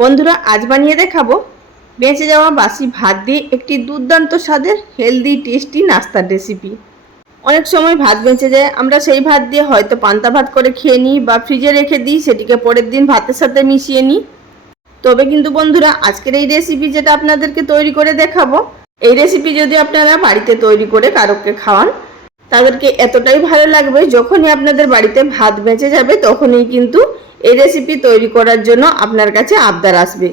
বন্ধুরা আজ বানিয়ে দেখাবো বেঁচে যাওয়া বাসি ভাত দিয়ে একটি দুর্দান্ত স্বাদের হেলদি টেস্টি নাস্তার রেসিপি। অনেক সময় ভাত বেঁচে যায়, আমরা সেই ভাত দিয়ে হয়তো পান্তা ভাত করে খেয়ে নিই বা ফ্রিজে রেখে দিই, সেটিকে পরের দিন ভাতের সাথে মিশিয়ে নিই। তবে কিন্তু বন্ধুরা আজকের এই রেসিপি যেটা আপনাদেরকে তৈরি করে দেখাবো, এই রেসিপি যদি আপনারা বাড়িতে তৈরি করে কারোকে খাওয়ান, তাদেরকে এতটাই ভালো লাগবে, যখনই আপনাদের বাড়িতে ভাত বেঁচে যাবে তখনই কিন্তু এই রেসিপি তৈরি করার জন্য আপনার কাছে আবদার আসবে।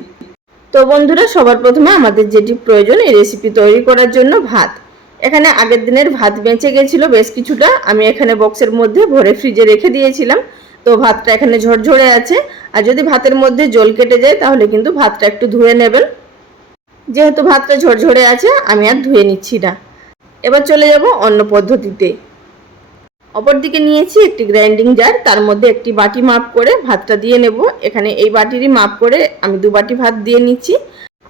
তো বন্ধুরা সবার প্রথমে আমাদের যেটি প্রয়োজন এই রেসিপি তৈরি করার জন্য ভাত। এখানে আগের দিনের ভাত বেঁচে গেছিলো বেশ কিছুটা, আমি এখানে বক্সের মধ্যে ভরে ফ্রিজে রেখে দিয়েছিলাম। তো ভাতটা এখানে ঝরঝরে আছে, আর যদি ভাতের মধ্যে জল কেটে যায় তাহলে কিন্তু ভাতটা একটু ধুয়ে নেবেন। যেহেতু ভাতটা ঝরঝরে আছে আমি আর ধুয়ে নিচ্ছি না। এবার চলে যাব অন্য পদ্ধতিতে। অপরদিকে নিয়েছি একটি গ্রাইন্ডিং জার, তার মধ্যে একটি বাটি মাপ করে ভাতটা দিয়ে নেব। এখানে এই বাটিরই মাপ করে আমি 2 বাটি ভাত দিয়ে নিচ্ছি।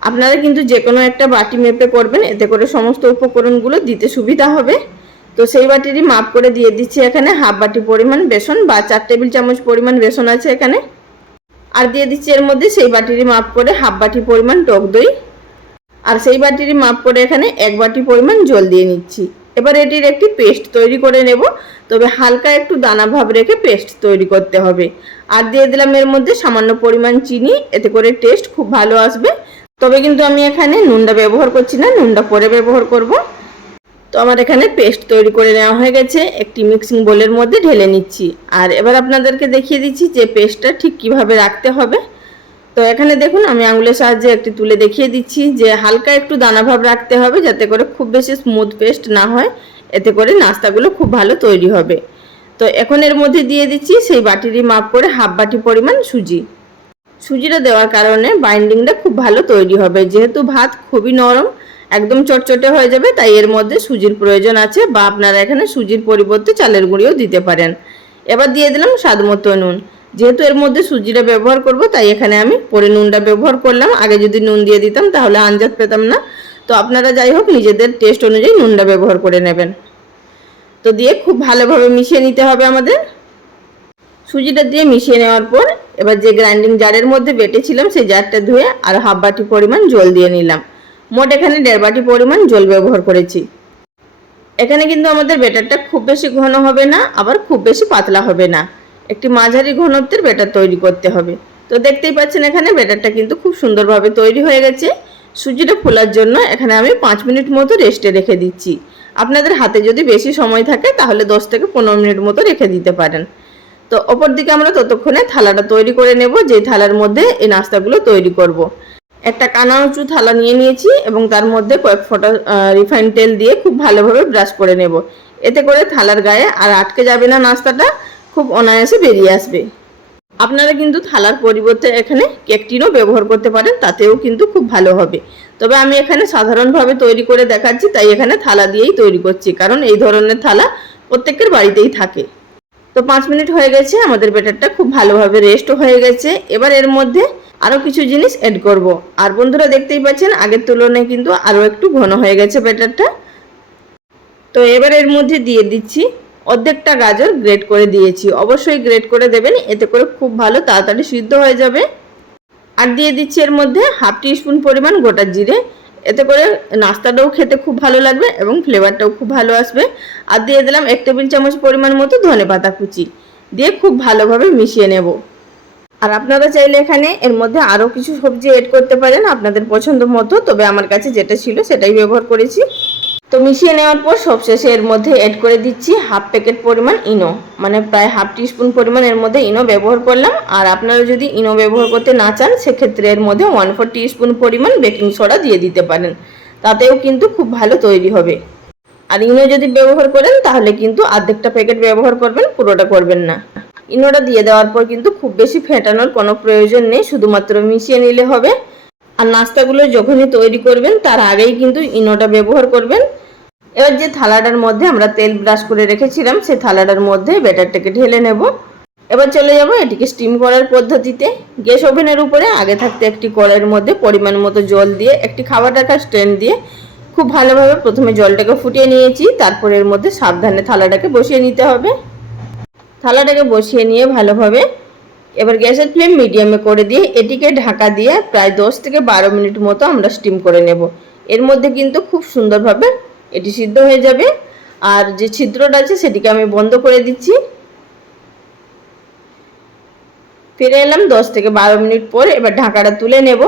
আপনারা কিন্তু যে কোনো একটা বাটি মেপে করবেন, এতে করে সমস্ত উপকরণগুলো দিতে সুবিধা হবে। তো সেই বাটিরই মাপ করে দিয়ে দিচ্ছি এখানে হাফ বাটি পরিমাণ বেসন বা 4 টেবিল চামচ পরিমাণ বেসন আছে এখানে। আর দিয়ে দিচ্ছি এর মধ্যে সেই বাটিরই মাপ করে হাফ বাটি পরিমাণ টক দই, আর সেই বাটিরই মাপ করে এখানে 1 বাটি পরিমাণ জল দিয়ে নিচ্ছি। এবার এটির একটি পেস্ট তৈরি করে নেব, তবে হালকা একটু দানা ভাব রেখে পেস্ট তৈরি করতে হবে। আর দিয়ে দিলাম এর মধ্যে সামান্য পরিমাণ চিনি, এতে করে টেস্ট খুব ভালো আসবে। তবে কিন্তু আমি এখানে নুনটা ব্যবহার করছি না, নুনটা পরে ব্যবহার করব। তো আমার এখানে পেস্ট তৈরি করে নেওয়া হয়ে গেছে, একটি মিক্সিং বোলের মধ্যে ঢেলে নিচ্ছি। আর এবার আপনাদেরকে দেখিয়ে দিচ্ছি যে পেস্টটা ঠিক কিভাবে রাখতে হবে। তো এখানে দেখুন আমি আঙুলের সাহায্যে একটি তুলে দেখিয়ে দিচ্ছি যে হালকা একটু দানা ভাব রাখতে হবে, যাতে করে খুব বেশি স্মুথ পেস্ট না হয়, এতে করে নাস্তাগুলো খুব ভালো তৈরি হবে। তো এখন এর মধ্যে দিয়ে দিচ্ছি সেই বাটিরই মাপ করে হাফ বাটি পরিমাণ সুজি। সুজিটা দেওয়ার কারণে বাইন্ডিংটা খুব ভালো তৈরি হবে, যেহেতু ভাত খুবই নরম একদম চটচটে হয়ে যাবে, তাই এর মধ্যে সুজির প্রয়োজন আছে, বা আপনারা এখানে সুজির পরিবর্তে চালের গুঁড়িও দিতে পারেন। এবার দিয়ে দিলাম স্বাদ মতো নুন। যেহেতু এর মধ্যে সুজিটা ব্যবহার করব, তাই এখানে আমি পরে নুনটা ব্যবহার করলাম। আগে যদি নুন দিয়ে দিতাম তাহলে আন্দাজ পেতাম না। তো আপনারা যাই হোক নিজেদের টেস্ট অনুযায়ী নুনটা ব্যবহার করে নেবেন। তো দিয়ে খুব ভালোভাবে মিশিয়ে নিতে হবে আমাদের। সুজিটা দিয়ে মিশিয়ে নেওয়ার পর এবার যে গ্রাইন্ডিং জারের মধ্যে বেটেছিলাম সেই জারটা ধুয়ে আর হাফ বাটি পরিমাণ জল দিয়ে নিলাম। মোট এখানে 1.5 বাটি পরিমাণ জল ব্যবহার করেছি। এখানে কিন্তু আমাদের ব্যাটারটা খুব বেশি ঘন হবে না, আবার খুব বেশি পাতলা হবে না, একটি মাঝারি ঘনত্বের ব্যাটার তৈরি করতে হবে। তো দেখতেই পাচ্ছেন এখানে ব্যাটারটা কিন্তু খুব সুন্দরভাবে তৈরি হয়ে গেছে। সুজিটা ফোলার জন্য এখানে আমি 5 মিনিট মতো রেস্টে রেখে দিচ্ছি। আপনাদের হাতে যদি বেশি সময় থাকে তাহলে 10 থেকে 15 মিনিট মতো রেখে দিতে পারেন। তো অপর দিকে আমরা ততক্ষণে থালাটা তৈরি করে নেব, যে থালার মধ্যে এই নাস্তাগুলো তৈরি করব। একটা কানা উঁচু থালা নিয়ে নিয়েছি এবং তার মধ্যে কয়েক ফোঁটা রিফাইন তেল দিয়ে খুব ভালোভাবে ব্রাশ করে নেব। এতে করে থালার গায়ে আর আটকে যাবে না, নাস্তাটা খুব অনায়াসে বেরিয়ে আসবে। আপনারা কিন্তু থালার পরিবর্তে এখানে কেক টিনও ব্যবহার করতে পারেন, তাতেও কিন্তু খুব ভালো হবে। তবে আমি এখানে সাধারণভাবে তৈরি করে দেখাচ্ছি, তাই এখানে থালা দিয়েই তৈরি করছি, কারণ এই ধরনের থালা প্রত্যেকের বাড়িতেই থাকে। তো 5 মিনিট হয়ে গেছে, আমাদের ব্যাটারটা খুব ভালোভাবে রেস্ট হয়ে গেছে। এবার এর মধ্যে আরও কিছু জিনিস অ্যাড করব। আর বন্ধুরা দেখতেই পাচ্ছেন আগের তুলনায় কিন্তু আরও একটু ঘন হয়ে গেছে ব্যাটারটা। তো এবার এর মধ্যে দিয়ে দিচ্ছি অর্ধেকটা গাজর গ্রেট করে দিয়েছি, অবশ্যই গ্রেট করে দেবেন, এতে করে খুব ভালো তাড়াতাড়ি সিদ্ধ হয়ে যাবে। আর দিয়ে দিচ্ছি এর মধ্যে হাফ টিস্পুন পরিমাণ গোটা জিরে, এতে করে নাস্তাটাও খেতে খুব ভালো লাগবে এবং ফ্লেভারটাও খুব ভালো আসবে। আর দিয়ে দিলাম 1 টেবিল চামচ পরিমাণ মতো ধনেপাতা কুচি, দিয়ে খুব ভালোভাবে মিশিয়ে নেব। আর আপনারা চাইলে এখানে এর মধ্যে আরও কিছু সবজি এড করতে পারেন আপনাদের পছন্দ মতো, তবে আমার কাছে যেটা ছিল সেটাই ব্যবহার করেছি। তো মিশিয়ে নেওয়ার পর সবশেষে এর মধ্যে অ্যাড করে দিচ্ছি হাফ প্যাকেট পরিমাণ ইনো, মানে প্রায় হাফ টিস্পুন পরিমাণ এর মধ্যে ইনো ব্যবহার করলাম। আর আপনারা যদি ইনো ব্যবহার করতে না চান সেক্ষেত্রে এর মধ্যে 1/4 টিস্পুন পরিমাণ বেকিং সোডা দিয়ে দিতে পারেন, তাতেও কিন্তু খুব ভালো তৈরি হবে। আর ইনো যদি ব্যবহার করেন তাহলে কিন্তু অর্ধেকটা প্যাকেট ব্যবহার করবেন, পুরোটা করবেন না। ইনোটা দিয়ে দেওয়ার পর কিন্তু খুব বেশি ফেটানোর কোনো প্রয়োজন নেই, শুধুমাত্র মিশিয়ে নিলে হবে। আর নাস্তাগুলো যখনই তৈরি করবেন তার আগেই কিন্তু ইনোটা ব্যবহার করবেন। এবার যে থালাটার মধ্যে আমরা তেল ব্রাশ করে রেখেছিলাম সেই থালাটার মধ্যে ব্যাটারটাকে ঢেলে নেব। এবার চলে যাব এটিকে স্টিম করার পদ্ধতিতে। গ্যাস ওভেনের উপরে আগে থাকতে একটি কড়াইয়ের মধ্যে পরিমাণ মতো জল দিয়ে একটি খাবার রাখার স্ট্যান্ড দিয়ে খুব ভালোভাবে প্রথমে জলটাকে ফুটিয়ে নিয়েছি, তারপর এর মধ্যে সাবধানে থালাটাকে বসিয়ে নিতে হবে। থালাটাকে বসিয়ে নিয়ে ভালোভাবে এবার গ্যাসের ফ্লেম মিডিয়ামে করে দিয়ে এটিকে ঢাকা দিয়ে প্রায় 10 থেকে 12 মিনিট মতো আমরা স্টিম করে নেব। এর মধ্যে কিন্তু খুব সুন্দরভাবে এটি সিদ্ধ হয়ে যাবে। আর যে ছিদ্রটা আছে সেটিকে আমি বন্ধ করে দিচ্ছি। ফিরে এলাম 10 থেকে 12 মিনিট পর। এবার ঢাকাটা তুলে নেব।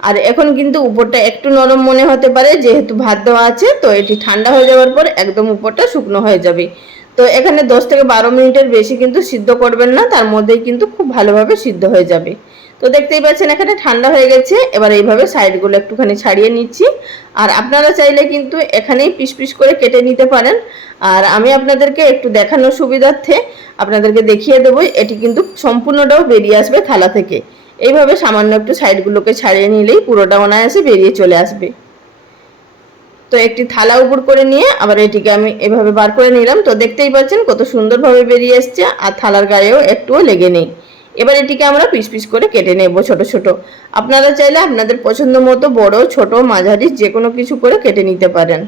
আর এখন কিন্তু উপরটা একটু নরম মনে হতে পারে, যেহেতু ভাত দেওয়া আছে। তো এটি ঠান্ডা হয়ে যাওয়ার পর একদম উপরটা শুকনো হয়ে যাবে। তো এখানে 10 থেকে 12 মিনিটের বেশি কিন্তু সিদ্ধ করবেন না, তার মধ্যেই কিন্তু খুব ভালোভাবে সিদ্ধ হয়ে যাবে। তো দেখতেই পাচ্ছেন এখানে ঠান্ডা হয়ে গেছে। এবার এইভাবে সাইডগুলো একটুখানি ছাড়িয়ে নিচ্ছি। আর আপনারা চাইলে কিন্তু এখানেই পিস পিস করে কেটে নিতে পারেন। আর আমি আপনাদেরকে একটু দেখানোর সুবিধার্থে আপনাদেরকে দেখিয়ে দেবো। এটি কিন্তু সম্পূর্ণটাও বেরিয়ে আসবে থালা থেকে। এইভাবে সামান্য একটু সাইডগুলোকে ছাড়িয়ে নিলেই পুরোটা অনায়াসে বেরিয়ে চলে আসবে। তো একটি থালা উপর করে নিয়ে আবার এটিকে আমি এভাবে বার করে নিলাম। তো দেখতেই পাচ্ছেন কত সুন্দরভাবে বেরিয়ে এসছে, আর থালার গায়েও একটুও লেগে নেই। এবার এটিকে আমরা পিস পিস করে কেটে নেব ছোট ছোট। আপনারা চাইলে আপনাদের পছন্দ মতো বড় ছোট মাঝারি যে কোনো কিছু করে কেটে নিতে পারেন।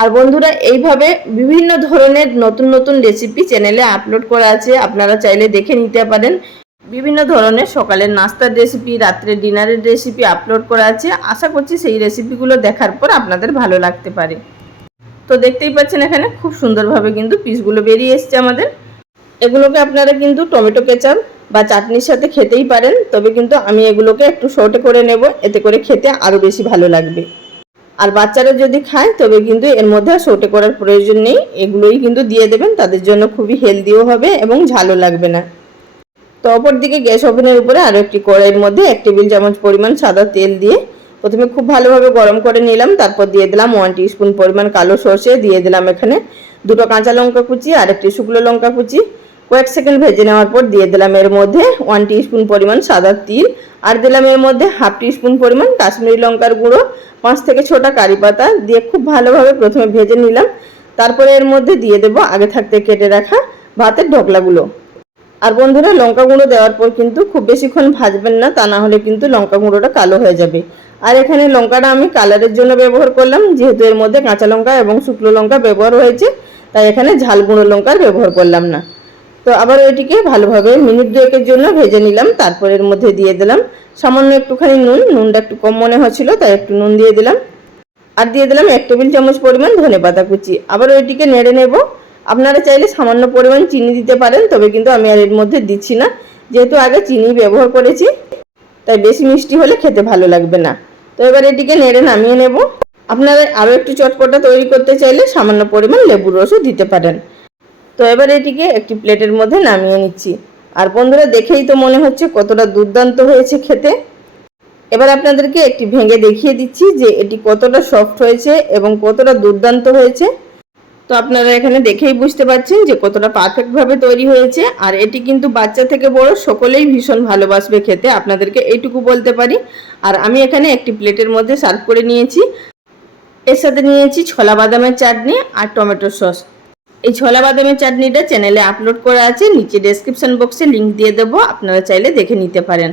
আর বন্ধুরা, এইভাবে বিভিন্ন ধরনের নতুন নতুন রেসিপি চ্যানেলে আপলোড করা আছে, আপনারা চাইলে দেখে নিতে পারেন। বিভিন্ন ধরনের সকালের নাস্তার রেসিপি, রাত্রে ডিনারের রেসিপি আপলোড করা আছে। আশা করছি সেই রেসিপিগুলো দেখার পর আপনাদের ভালো লাগতে পারে। তো দেখতেই পাচ্ছেন এখানে খুব সুন্দরভাবে কিন্তু পিসগুলো বেরিয়ে এসছে আমাদের। এগুলোকে আপনারা কিন্তু টমেটো কেচাপ বা চাটনির সাথে খেতেই পারেন, তবে কিন্তু আমি এগুলোকে একটু শর্টে করে নেব, এতে করে খেতে আরও বেশি ভালো লাগবে। আর বাচ্চারা যদি খায় তবে কিন্তু এর মধ্যে শর্টে করার প্রয়োজন নেই, এগুলোই কিন্তু দিয়ে দেবেন। তাদের জন্য খুবই হেলদিও হবে এবং ঝালও লাগবে না। তো অপর দিকে গ্যাস ওভেনের উপরে আরও একটি কড়াইয়ের মধ্যে 1 টেবিল চামচ পরিমাণ সাদা তেল দিয়ে প্রথমে খুব ভালোভাবে গরম করে নিলাম। তারপর দিয়ে দিলাম 1 টিস্পুন পরিমাণ কালো সর্ষে, দিয়ে দিলাম এখানে 2টো কাঁচা লঙ্কা কুচি আর একটি শুকনো লঙ্কা কুচি। কয়েক সেকেন্ড ভেজে নেওয়ার পর দিয়ে দিলাম এর মধ্যে 1 টিস্পুন পরিমাণ সাদা তিল, আর দিলাম এর মধ্যে হাফ টিস্পুন পরিমাণ কাশ্মীরি লঙ্কার গুঁড়ো, 5 থেকে 6টা কারি পাতা দিয়ে খুব ভালোভাবে প্রথমে ভেজে নিলাম। তারপরে এর মধ্যে দিয়ে দেব আগে থাকতে কেটে রাখা ভাতের ঢোকলাগুলো। আর বন্ধুরা, লঙ্কা গুঁড়ো দেওয়ার পর কিন্তু খুব বেশিক্ষণ ভাজবেন না, তা না হলে কিন্তু লঙ্কা গুঁড়োটা কালো হয়ে যাবে। আর এখানে লঙ্কাটা আমি কালারের জন্য ব্যবহার করলাম, যেহেতু এর মধ্যে কাঁচা লঙ্কা এবং শুকনো লঙ্কা ব্যবহার হয়েছে, তাই এখানে ঝাল গুঁড়ো লঙ্কার ব্যবহার করলাম না। তো আবার এটিকে ভালোভাবে মিনিট 2-এর জন্য ভেজে নিলাম। তারপর এর মধ্যে দিয়ে দিলাম সামান্য একটুখানি নুন। নুনটা একটু কম মনে হচ্ছিল, তাই একটু নুন দিয়ে দিলাম। আর দিয়ে দিলাম 1 টেবিল চামচ পরিমাণ ধনেপাতা কুচি। আবার এটিকে নেড়ে নেব। আপনারা চাইলে সামান্য পরিমাণ চিনি দিতে পারেন, তবে কিন্তু আমি আর এর মধ্যে দিচ্ছি না, যেহেতু আগে চিনি ব্যবহার করেছি, তাই বেশি মিষ্টি হলে খেতে ভালো লাগবে না। তো এবার এটিকে নেড়ে নামিয়ে নেব। আপনারা আরও একটু চটপটা তৈরি করতে চাইলে সামান্য পরিমাণ লেবুর রসও দিতে পারেন। তো এবার এটিকে একটি প্লেটের মধ্যে নামিয়ে নিচ্ছি। আর বন্ধুরা, দেখেই তো মনে হচ্ছে কতটা দুর্দান্ত হয়েছে খেতে। এবার আপনাদেরকে একটি ভেঙে দেখিয়ে দিচ্ছি যে এটি কতটা সফট হয়েছে এবং কতটা দুর্দান্ত হয়েছে। তো আপনারা এখানে দেখেই বুঝতে পারছেন যে কতটা পারফেক্টভাবে তৈরি হয়েছে। আর এটি কিন্তু বাচ্চা থেকে বড় সকলেই ভীষণ ভালোবাসবে খেতে, আপনাদেরকে এইটুকু বলতে পারি। আর আমি এখানে একটি প্লেটের মধ্যে সার্ভ করে নিয়েছি। এর সাথে নিয়েছি ছোলা বাদামের চাটনি আর টমেটো সস। এই ছোলা বাদামের চাটনিটা চ্যানেলে আপলোড করা আছে, নিচে ডেসক্রিপশন বক্সে লিঙ্ক দিয়ে দেবো, আপনারা চাইলে দেখে নিতে পারেন।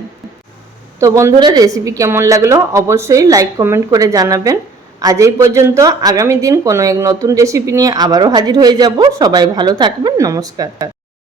তো বন্ধুরা, রেসিপি কেমন লাগলো অবশ্যই লাইক কমেন্ট করে জানাবেন। আজ এই পর্যন্ত। আগামী দিন কোনো এক নতুন রেসিপি নিয়ে আবারও হাজির হয়ে যাব। সবাই ভালো থাকবেন। নমস্কার।